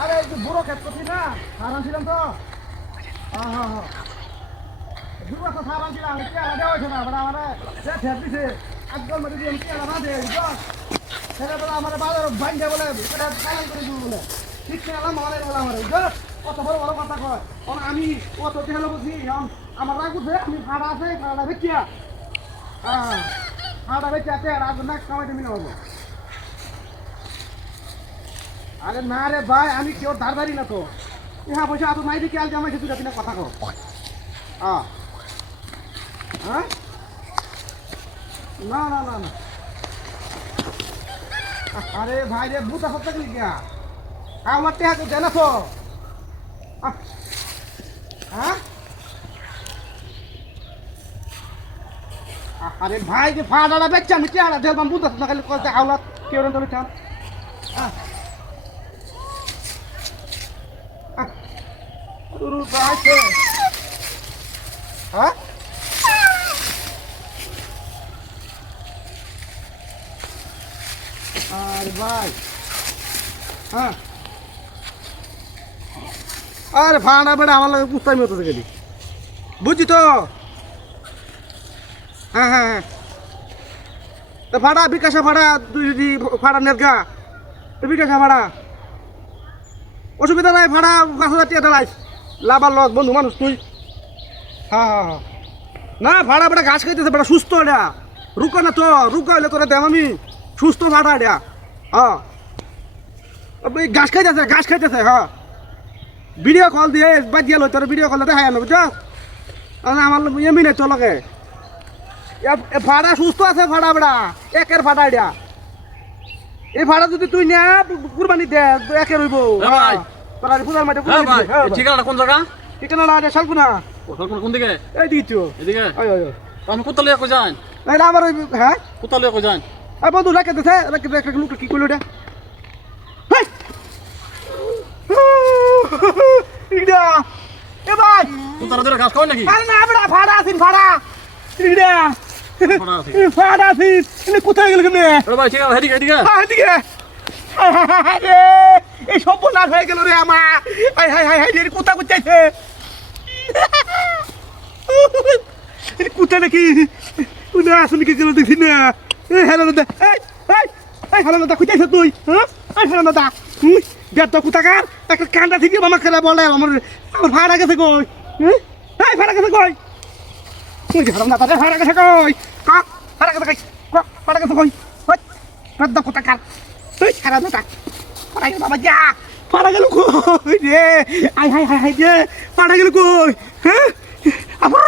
আরে বুড়ো খেত করছি না সারান ছিলাম তো দুটো সারান ছিলাম পেয়ারা দেওয়া হয়েছে না আমার খেত দিছে একদম পেয়ারা না দেয় সেটা তো আমার বাজার ভাঙ্গে বলে এটা পালন করে দিব বলে ঠিক খেলাম আমার কত বড় বড় কথা কয় আমি কত খেলো বুঝি আমার রাগ উঠে আমি ভাড়া আছে ভাড়া বেচিয়া ভাড়া বেচিয়া রাগ না কামাইতে মিলে হবো আরে না রে ভাই আমি কেউ ধারধারি না তো হ্যাঁ পয়সা এত নাই দেখি আজ আমার দুটা তিনটা কথা কো হ্যাঁ না না না না আরে ভাই রে বুতা সব থাকলি গিয়া আমার টেহা তো দেন তো হ্যাঁ আরে ভাই যে ফাড়াটা বেচছে আমি চেহারা দেখলাম বুতা না খালি কত আওলাদ কেউ তুমি চান হ্যাঁ আরে ভাই হ্যাঁ আরে ভাড়া বেড়া আমার লাগে পুস্তামি হতো গেলি বুঝছি তো হ্যাঁ হ্যাঁ হ্যাঁ তো ভাড়া বিকাশা ভাড়া তুই যদি ভাড়া নেরগা তো বিকাশা ভাড়া অসুবিধা নাই ভাড়া 5,000 টাকা দেলাইস লাভার লস বন্ধু মানুষ তুই হ্যাঁ হ্যাঁ হ্যাঁ না ভাড়া বেড়া ঘাস খাইতেছে বেড়া সুস্থ এটা রুকা না তো রুকা হইলে তোরা দেম আমি সুস্থ ভাড়া এটা হ্যাঁ ঘাস খাইতেছে হ্যাঁ ভিডিও কল দিয়ে বাদ গেল তোর ভিডিও কল দেখা যাবে বুঝছো আমার এমনি নাই চলকে ভাড়া সুস্থ আছে ভাড়া বেড়া একের ভাড়া এটা এই ভাড়া যদি তুই নে কুরবানি দে একে রইব তোরা পূজার মাঠে ঠিকানা কোন জায়গা ঠিকানা না শালকুনা কোন দিকে এই দিচ্ছো এদিকে আমি কোথা লিয়ে কই যান না আমার হ্যাঁ কোথা লিয়ে কই যান এই বন্ধু রেখে দে লোকটা কি করলো এটা ইডা এ ভাই তোরা ধরে ঘাস খাও নাকি আরে না বড় ভাড়া আছিস ভাড়া ইডা ভাড়া আছিস এনে কোথায় গেল কেমনে আরে ভাই ঠিক আছে এদিকে এদিকে এই সব না হয়ে গেল রে আমা হাই হাই হাই হাই রে কোথা কোথাইছে এটা কোথায় নাকি না আসলে কি গেল দেখি না এই হ্যালো দাদা এই হ্যালো দাদা কোথাইছ তুই হ্যাঁ এই হ্যালো দাদা বেদ কোথাকার একটা কান্ডা থেকে মামা খেলা বলে আমার ভাড়া গেছে কই হ্যাঁ ভাড়া গেছে কই তুই হারাম না তাদের ভাড়া গেছে কই কক ভাড়া গেছে কই কক ভাড়া গেছে কই বেদ কোথাকার তুই হারাম না ভাড়া গেল বাবা যা ভাড়া গেল কই রে আই হাই হাই হাই রে ভাড়া গেল কই হ্যাঁ আবার